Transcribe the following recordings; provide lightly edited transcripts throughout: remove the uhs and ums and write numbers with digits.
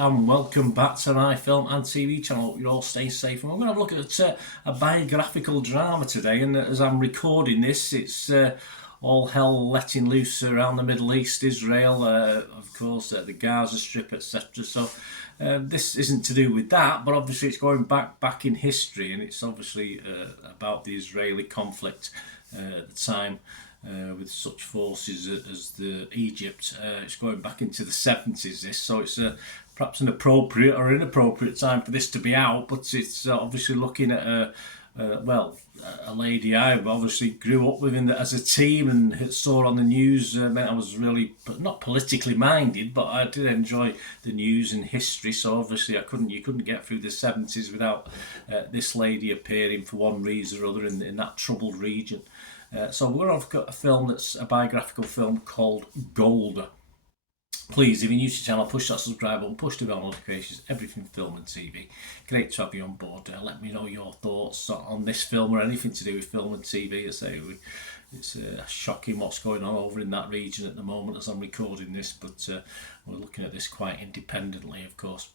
and welcome back to my film and TV channel. Hope you're all staying safe. And we're going to have a look at a biographical drama today, and as I'm recording this, it's all hell letting loose around the Middle East, Israel, of course, the Gaza Strip, etc. So this isn't to do with that, but obviously it's going back in history, and it's obviously about the Israeli conflict at the time. With such forces as the Egypt, it's going back into the 70s. This, so it's perhaps an appropriate or inappropriate time for this to be out. But it's obviously looking at a lady I obviously grew up with as a teen and saw on the news. Meant I was really not politically minded, but I did enjoy the news and history. So obviously you couldn't get through the 70s without this lady appearing for one reason or other in that troubled region. So we've got a film that's a biographical film called Golda. Please, if you're new to the channel, push that subscribe button, push the bell notifications, everything film and TV. Great to have you on board. Let me know your thoughts on this film or anything to do with film and TV. I say it's shocking what's going on over in that region at the moment as I'm recording this, but we're looking at this quite independently, of course.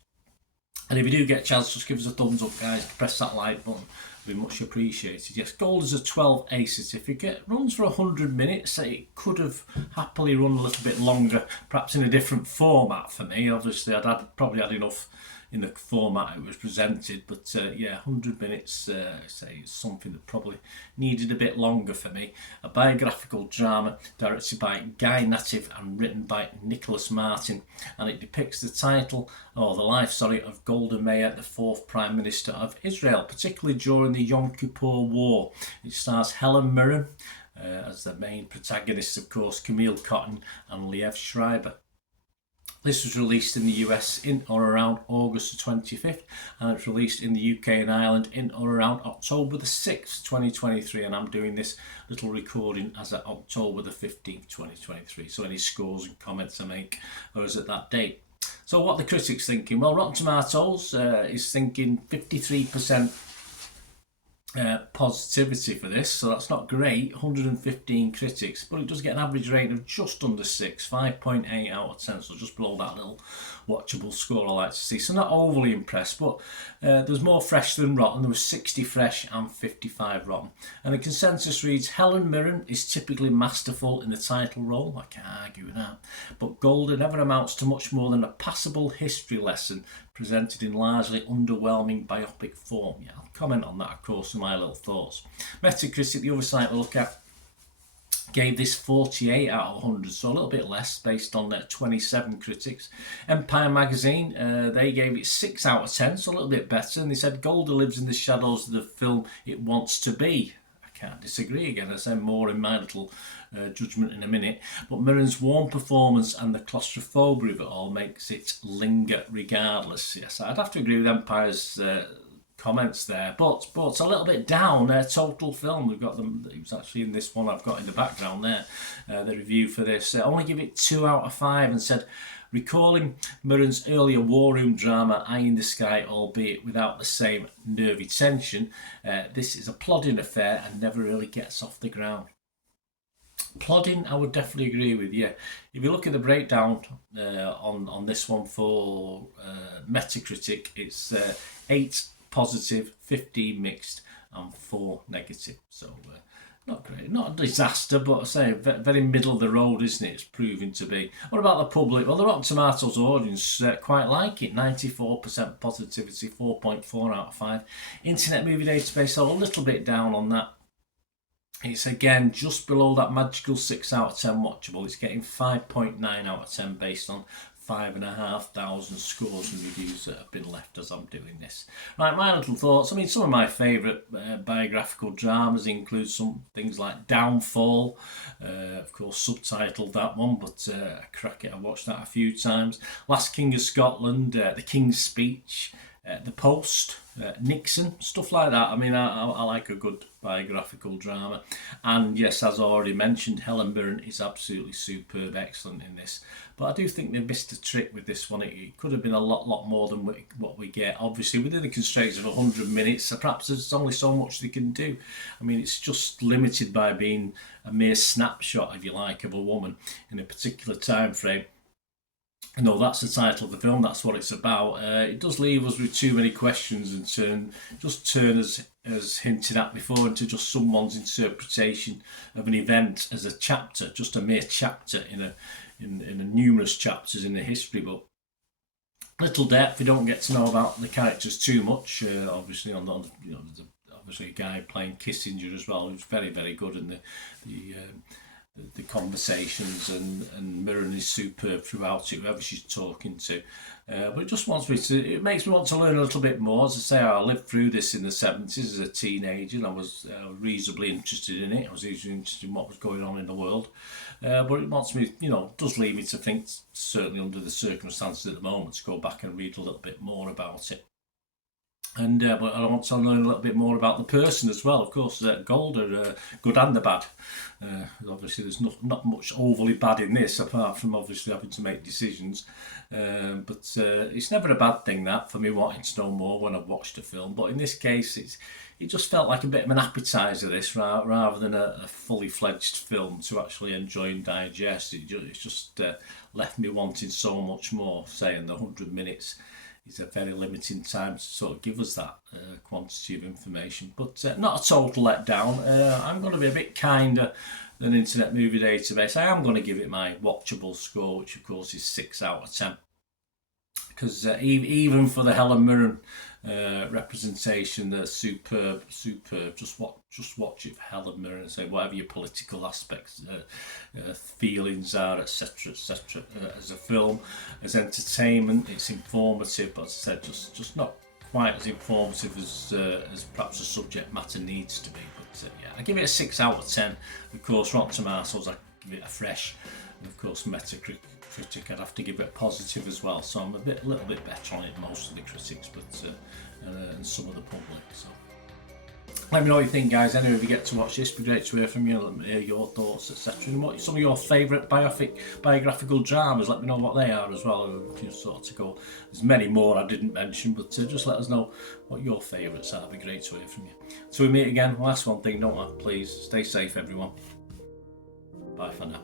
And if you do get a chance, just give us a thumbs up, guys. Press that like button. It'd be much appreciated. Yes, Golda's a 12A certificate. Runs for 100 minutes. It could have happily run a little bit longer, perhaps in a different format for me. Obviously, probably had enough in the format it was presented, but 100 minutes say it's something that probably needed a bit longer for me. A biographical drama directed by Guy Native and written by Nicholas Martin, and it depicts the life of Golda Meir, the fourth Prime Minister of Israel, particularly during the Yom Kippur War. It stars Helen Mirren as the main protagonists, of course, Camille Cotton and Liev Schreiber. This was released in the US in or around August the 25th, and it's released in the UK and Ireland in or around October the 6th, 2023, and I'm doing this little recording as at October the 15th, 2023, so any scores and comments I make are as at that date. So what are the critics thinking? Well, Rotten Tomatoes is thinking 53% positivity for this, so that's not great. 115 critics, but it does get an average rating of just under 6, 5.8 out of 10, so just below that little watchable score I like to see. So not overly impressed, but there's more fresh than rotten. There was 60 fresh and 55 rotten, and the consensus reads: Helen Mirren is typically masterful in the title role, I can't argue with that, but Golda never amounts to much more than a passable history lesson presented in largely underwhelming biopic form. Yeah, I'll comment on that, of course, in my little thoughts. Metacritic, the other site we'll look at, gave this 48 out of 100, so a little bit less based on 27 critics. Empire magazine, they gave it 6 out of 10, so a little bit better, and they said Golda lives in the shadows of the film it wants to be. I can't disagree. Again, I'll say more in my little judgment in a minute, but Mirren's warm performance and the claustrophobia of it all makes it linger regardless. Yes, I'd have to agree with Empire's comments there, but a little bit down their total film. We've got them, it was actually in this one I've got in the background there, the review for this. I only give it 2 out of 5 and said, recalling Mirren's earlier war room drama Eye in the Sky, albeit without the same nervy tension, this is a plodding affair and never really gets off the ground. Plodding, I would definitely agree with you. If you look at the breakdown on this one for Metacritic, it's 8 positive, 15 mixed, and 4 negative. So not great, not a disaster, but I say very middle of the road, isn't it? It's proving to be. What about the public? Well, the Rotten Tomatoes audience quite like it. 94% positivity, 4.4 out of 5. Internet Movie Database, so a little bit down on that. It's again just below that magical 6 out of 10 watchable. It's getting 5.9 out of 10 based on 5,500 scores and reviews that have been left as I'm doing this. Right, my little thoughts. I mean, some of my favourite biographical dramas include some things like Downfall, of course subtitled that one, but crack it, I watched that a few times. Last King of Scotland, The King's Speech, The Post, Nixon, stuff like that. I mean, I like a good biographical drama, and yes, as I already mentioned, Helen Mirren is absolutely superb, excellent in this, but I do think they missed a trick with this one. It could have been a lot more than what we get, obviously within the constraints of 100 minutes, so perhaps there's only so much they can do. I mean, it's just limited by being a mere snapshot, if you like, of a woman in a particular time frame. No, that's the title of the film. That's what it's about. It does leave us with too many questions and turn as hinted at before into just someone's interpretation of an event as a chapter, just a mere chapter in a numerous chapters in the history book. Little depth. We don't get to know about the characters too much. Obviously, obviously a guy playing Kissinger as well, who's very, very good in the conversations, and Mirren is superb throughout it, whoever she's talking to. But it makes me want to learn a little bit more. As I say, I lived through this in the 70s as a teenager, and I was reasonably interested in it. I was reasonably interested in what was going on in the world. But it wants me, does lead me to think, certainly under the circumstances at the moment, to go back and read a little bit more about it. And but I want to learn a little bit more about the person as well. Of course, Golda, good and the bad. Obviously, there's not much overly bad in this, apart from obviously having to make decisions. But it's never a bad thing, that, for me wanting to know more when I've watched a film. But in this case, it just felt like a bit of an appetizer, this, rather than a fully fledged film to actually enjoy and digest. It's just left me wanting so much more, saying the 100 minutes is a very limiting time to sort of give us that quantity of information. But not a total letdown. I'm going to be a bit kinder than Internet Movie Database. I am going to give it my watchable score, which of course is 6 out of 10. Because even for the Helen Mirren representation, they're superb. Just watch it for Helen Mirren and say whatever your political aspects, feelings are, etc., etc. As a film, as entertainment, it's informative, but as I said, just not quite as informative as perhaps the subject matter needs to be. But yeah, I give it a 6 out of 10. Of course, Rotten Tomatoes, I give it a fresh, and of course, Metacritic, I'd have to give it a positive as well. So I'm a little bit better on it than most of the critics, but and some of the public. So let me know what you think, guys. Anyway, if you get to watch this, it'd be great to hear from you. Let me hear your thoughts, etc. And what some of your favourite biographical dramas. Let me know what they are as well. Just sort of to go. There's many more I didn't mention, but just let us know what your favourites are. It'd be great to hear from you. So we meet again. Last one thing, don't I? Please stay safe, everyone. Bye for now.